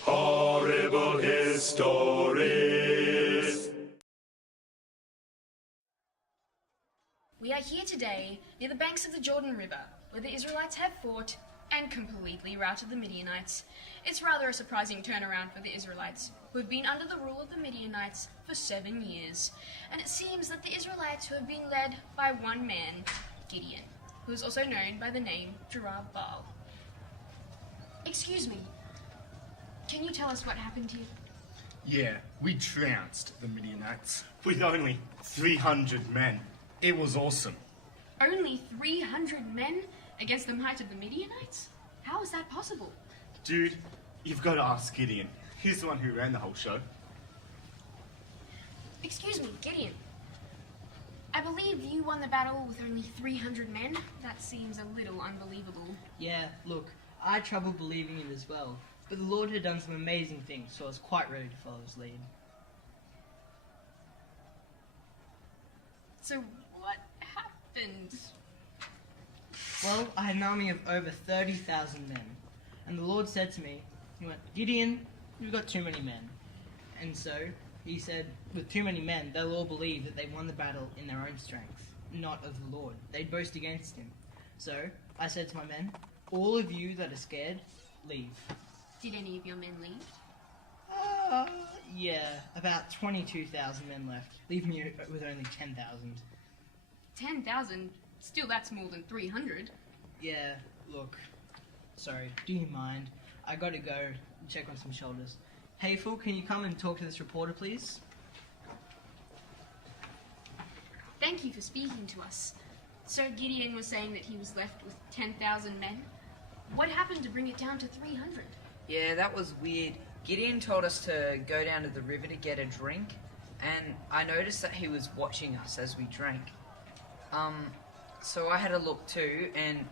Horrible histories. We are here today near the banks of the Jordan River, where the Israelites have fought and completely routed the Midianites. It's rather a surprising turnaround for the Israelites, who have been under the rule of the Midianites for 7 years. And it seems that the Israelites who have been led by one man, Gideon, who is also known by the name Jerubbaal. Excuse me, can you tell us what happened here? Yeah, we trounced the Midianites with only 300 men. It was awesome. Only 300 men against the might of the Midianites? How is that possible? Dude, you've got to ask Gideon. He's the one who ran the whole show. Excuse me, Gideon. I believe you won the battle with only 300 men? That seems a little unbelievable. Yeah, look, I had trouble believing it as well, but the Lord had done some amazing things, so I was quite ready to follow his lead. So what happened? Well, I had an army of over 30,000 men, and the Lord said to me, he went, Gideon, you've got too many men. And so he said, with too many men, they'll all believe that they won the battle in their own strength, not of the Lord. They'd boast against him. So I said to my men, all of you that are scared, leave. Did any of your men leave? Yeah, about 22,000 men left, leaving me with only 10,000. 10,000? Still, that's more than 300. Yeah, look, sorry, do you mind? I gotta go and check on some shoulders. Hey, Phil, can you come and talk to this reporter, please? Thank you for speaking to us. So Gideon was saying that he was left with 10,000 men. What happened to bring it down to 300? Yeah, that was weird. Gideon told us to go down to the river to get a drink, and I noticed that he was watching us as we drank. So I had a look too, and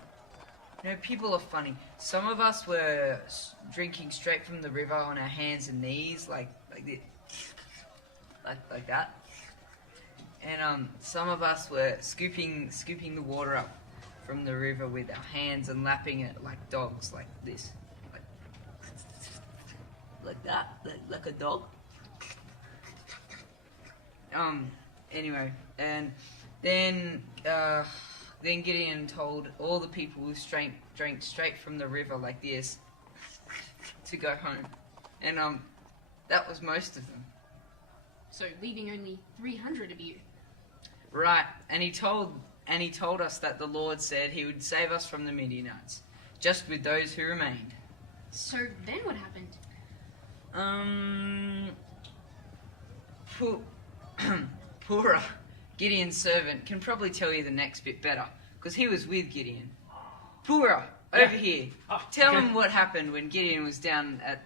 you know, people are funny. Some of us were drinking straight from the river on our hands and knees, like this, like that. And some of us were scooping the water up from the river with our hands and lapping it like dogs, like this, like that, like a dog. Anyway, and then Gideon told all the people who drank straight from the river like this to go home, and that was most of them. So leaving only 300 of you. Right, and he told us that the Lord said he would save us from the Midianites, just with those who remained. So then what happened? Purah, Gideon's servant, can probably tell you the next bit better, because he was with Gideon. Purah, over here. Tell him what happened when Gideon was down at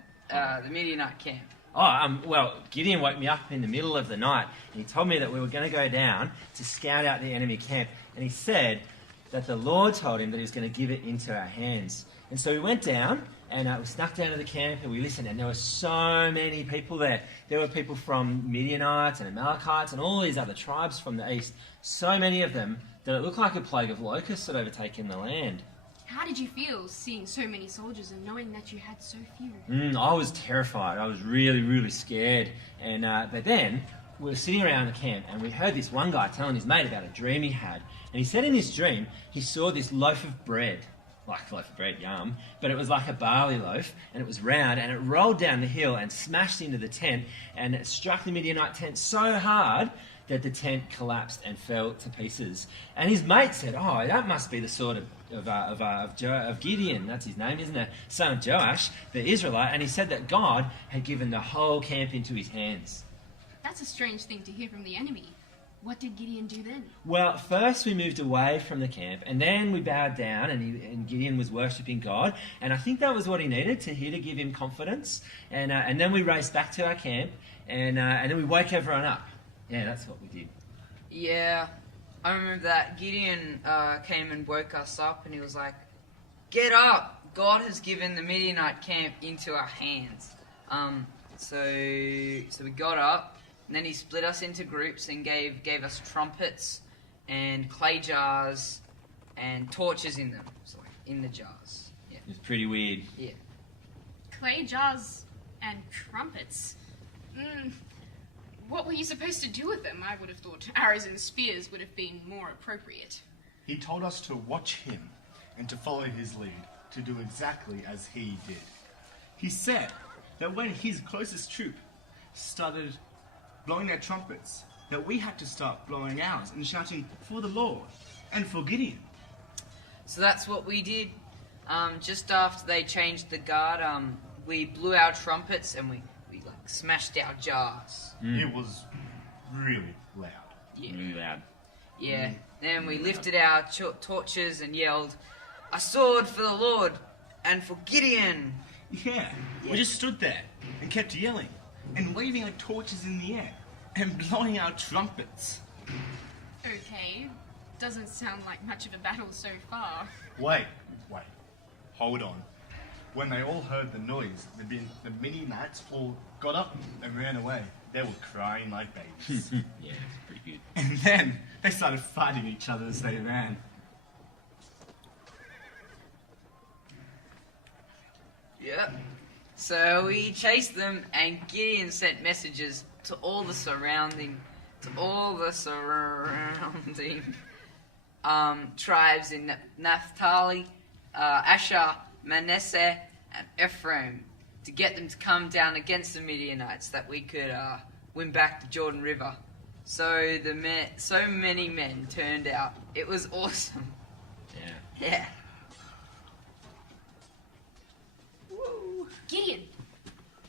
the Midianite camp. Well, Gideon woke me up in the middle of the night, and he told me that we were going to go down to scout out the enemy camp, and he said that the Lord told him that he was going to give it into our hands. And so we went down, and we snuck down to the camp, and we listened, and there were so many people there. There were people from Midianites and Amalekites and all these other tribes from the east, so many of them that it looked like a plague of locusts had overtaken the land. How did you feel seeing so many soldiers and knowing that you had so few? I was terrified. I was really, really scared. And but then we were sitting around the camp, and we heard this one guy telling his mate about a dream he had. And he said in his dream he saw this loaf of bread, like loaf of bread, yum, but it was like a barley loaf, and it was round, and it rolled down the hill and smashed into the tent, and it struck the Midianite tent so hard that the tent collapsed and fell to pieces. And his mate said, "Oh, that must be the sort of Gideon, that's his name, isn't it? Son of Joash, the Israelite." And he said that God had given the whole camp into his hands. That's a strange thing to hear from the enemy. What did Gideon do then? Well, first we moved away from the camp, and then we bowed down, and Gideon was worshipping God, and I think that was what he needed to hear, to give him confidence. And then we raced back to our camp, and then we woke everyone up. Yeah, that's what we did. Yeah, I remember that. Gideon came and woke us up, and he was like, "Get up! God has given the Midianite camp into our hands." So we got up, and then he split us into groups and gave us trumpets and clay jars and torches in them, so in the jars. Yeah. It was pretty weird. Yeah. Clay jars And trumpets. What were you supposed to do with them? I would have thought arrows and spears would have been more appropriate. He told us to watch him and to follow his lead, to do exactly as he did. He said that when his closest troop started blowing their trumpets, that we had to start blowing ours and shouting for the Lord and for Gideon. So that's what we did. Just after they changed the guard, we blew our trumpets and we like smashed our jars. It was really loud. Yeah. Really loud. Yeah. Then we lifted our torches and yelled, "A sword for the Lord and for Gideon!" Yeah, we just stood there and kept yelling and waving our torches in the air and blowing our trumpets. Okay, doesn't sound like much of a battle so far. Wait, hold on. When they all heard the noise, the Midianites all got up and ran away. They were crying like babies. Yeah, it's pretty good. And then they started fighting each other as they ran. Yep. So we chased them, and Gideon sent messages to all the surrounding tribes in Naphtali, Asher, Manasseh, and Ephraim to get them to come down against the Midianites, that we could win back the Jordan River. So so many men turned out. It was awesome. Yeah. Yeah. Gideon,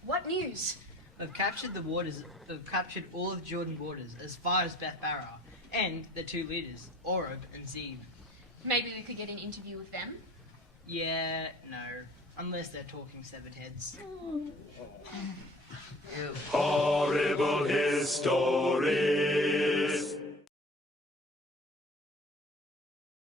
what news? I've captured the waters. I've captured all of the Jordan borders as far as Beth Barah, and the two leaders, Oreb and Zeb. Maybe we could get an interview with them? Yeah, no, unless they're talking severed heads. Ew. Horrible history.